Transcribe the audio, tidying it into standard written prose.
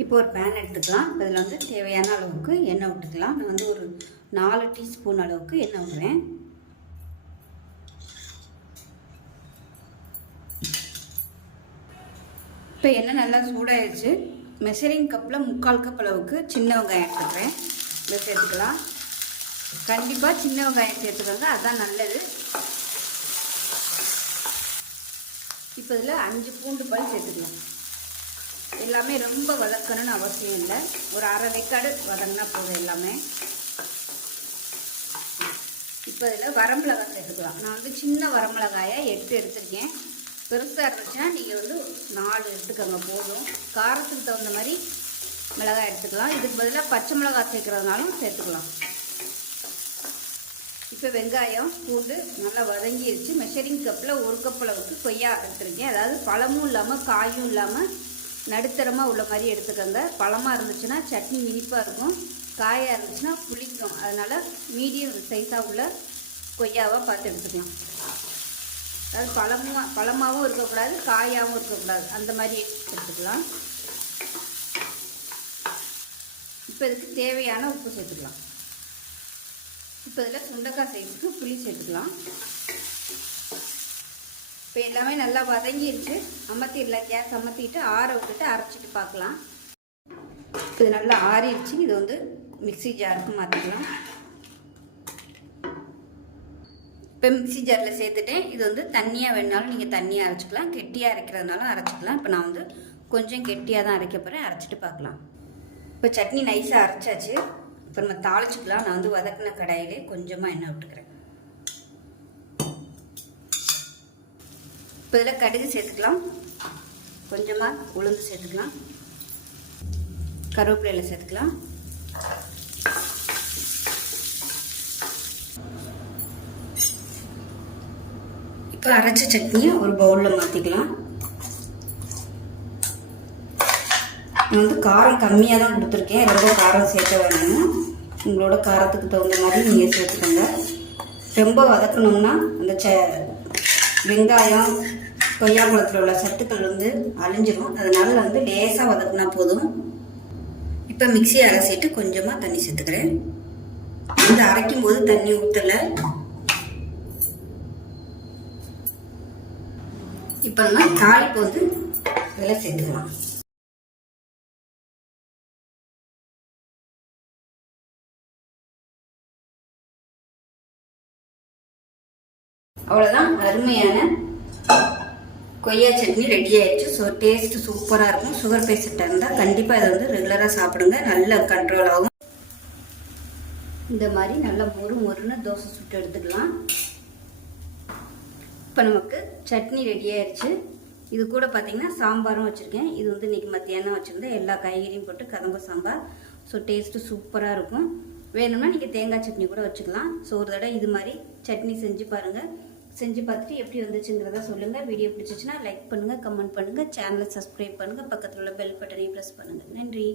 இப்போ ஒரு பேன் எடுத்துக்கலாம். இதில் வந்து தேவையான அளவுக்கு எண்ணெய் விட்டுக்கலாம். நான் வந்து ஒரு 4 டீஸ்பூன் அளவுக்கு எண்ணெய் விடுறேன். இப்போ எண்ணெய் நல்லா சூடாகிடுச்சு. மெஷரிங் கப்பில் 3/4 கப் அளவுக்கு சின்ன வெங்காயம் எடுத்துக்கிறேன். இதை சேர்த்துக்கலாம். கண்டிப்பாக சின்ன வெங்காயம் சேர்த்துக்கோங்க, அதுதான் நல்லது. இப்போ இதில் 5 பூண்டு பல் சேர்த்துக்கலாம். எல்லாமே ரொம்ப வதக்கணும்னு அவசியம் இல்லை, ஒரு அரை வேக்காடு வதங்கினா போதும் எல்லாமே. இப்போ இதில் வரமிளகாய் சேர்த்துக்கலாம். நான் வந்து சின்ன வரமிளகாயை 8 எடுத்துருக்கேன். பெருசாக இருந்துச்சுன்னா நீங்கள் வந்து 4 எடுத்துக்கோங்க போதும். காரத்துக்கு தகுந்த மாதிரி மிளகாய் எடுத்துக்கலாம். இதுக்கு பதிலாக பச்சை மிளகாய் சேர்க்குறதுனாலும் சேர்த்துக்கலாம். இப்போ வெங்காயம் பூண்டு நல்லா வதங்கிடுச்சு. மெஷரிங் கப்பில் 1 கப் அளவுக்கு கொய்யா எடுத்துருக்கேன். அதாவது பழமும் இல்லாமல் காயும் இல்லாமல் நடுத்தரமாக உள்ள மாதிரி எடுத்துக்கோங்க. பழமாக இருந்துச்சுன்னா சட்னி இனிப்பாக இருக்கும், காயாக இருந்துச்சுன்னா புளிக்கும். அதனால் மீடியம் சைஸாக உள்ள கொய்யாவாக பார்த்து எடுத்துக்கலாம். அதாவது பழமாகவும் இருக்கக்கூடாது, காயாகவும் இருக்கக்கூடாது, அந்த மாதிரி எடுத்துக்கலாம். இப்போ இதுக்கு தேவையான உப்பு சேர்த்துக்கலாம். இப்போ இதில் சுண்டைக்காய் சைஸுக்கு புளி சேர்த்துக்கலாம். இப்போ எல்லாமே நல்லா வதங்கிடுச்சு. அமர்த்திடலாம், கேஸ் அமர்த்திட்டு ஆற விட்டுட்டு அரைச்சிட்டு பார்க்கலாம். இப்போ இது நல்லா ஆறிடுச்சு. இது வந்து மிக்ஸி ஜாருக்கு மாற்றிக்கலாம். இப்போ மிக்ஸி ஜாரில் சேர்த்துட்டேன். இது வந்து தண்ணியாக வேணாலும் நீங்கள் தண்ணியாக அரைச்சிக்கலாம், கெட்டியாக அரைக்கிறதுனாலும் அரைச்சிக்கலாம். இப்போ நான் வந்து கொஞ்சம் கெட்டியாக தான் அரைக்க போகிறேன், அரைச்சிட்டு பார்க்கலாம். இப்போ சட்னி நைஸாக அரைச்சாச்சு. இப்போ நம்ம தாளிச்சிக்கலாம். நான் வந்து வதக்கின கடாயிலே கொஞ்சமாக எண்ணெய் விட்டுக்கிறேன். இப்போ இதில் கடுகு சேர்த்துக்கலாம், கொஞ்சமாக உளுந்து சேர்த்துக்கலாம், கருவேப்பிலையில் சேர்த்துக்கலாம். இப்போ அரைச்ச சட்னியை ஒரு பவுலில் மாற்றிக்கலாம். நான் வந்து காரம் கம்மியாக தான் கொடுத்துருக்கேன், ரொம்ப காரம் சேர்க்க வேணும். உங்களோட காரத்துக்கு தகுந்த மாதிரி நீங்கள் சேர்த்துக்கோங்க. ரொம்ப வதக்கணும்னா அந்த வெங்காயம் கொய்யா பழத்தில் உள்ள சத்துக்கள் வந்து அழிஞ்சிடும். அதனால வந்து லேசாக வதக்குனா போதும். இப்போ மிக்ஸியை அரைச்சிட்டு கொஞ்சமாக தண்ணி சேர்த்துக்கிறேன். இந்த அரைக்கும் போது தண்ணி ஊற்றலை. இப்போ நம்ம தாளிப்பு வந்து இதில் சேர்த்துக்கலாம். அவ்வளோதான், அருமையான கொய்யா சட்னி ரெடி ஆயிடுச்சு. ஸோ டேஸ்ட் சூப்பராக இருக்கும். சுகர் பேஷண்ட்டாக இருந்தால் கண்டிப்பாக இதை வந்து ரெகுலராக சாப்பிடுங்க, நல்ல கண்ட்ரோல் ஆகும். இந்த மாதிரி நல்லா மொறுன்னு தோசை சுட்டு எடுத்துக்கலாம். இப்போ நமக்கு சட்னி ரெடி ஆயிடுச்சு. இது கூட பார்த்தீங்கன்னா சாம்பாரும் வச்சுருக்கேன். இது வந்து இன்றைக்கி மத்தியானம் வச்சுருந்தேன், எல்லா காய்கறியும் போட்டு கதம்ப சாம்பார். ஸோ டேஸ்ட்டு சூப்பராக இருக்கும். வேணும்னா நீங்கள் தேங்காய் சட்னி கூட வச்சுக்கலாம். ஸோ ஒரு தடவை இது மாதிரி சட்னி செஞ்சு பாருங்கள். செஞ்சு பார்த்துட்டு எப்படி வந்துச்சுங்கிறத சொல்லுங்கள். வீடியோ பிடிச்சிச்சுன்னா லைக் பண்ணுங்கள், கமெண்ட் பண்ணுங்கள், சேனலை சப்ஸ்கிரைப் பண்ணுங்கள், பக்கத்தில் உள்ள பெல் பட்டனையும் ப்ரெஸ் பண்ணுங்கள். நன்றி.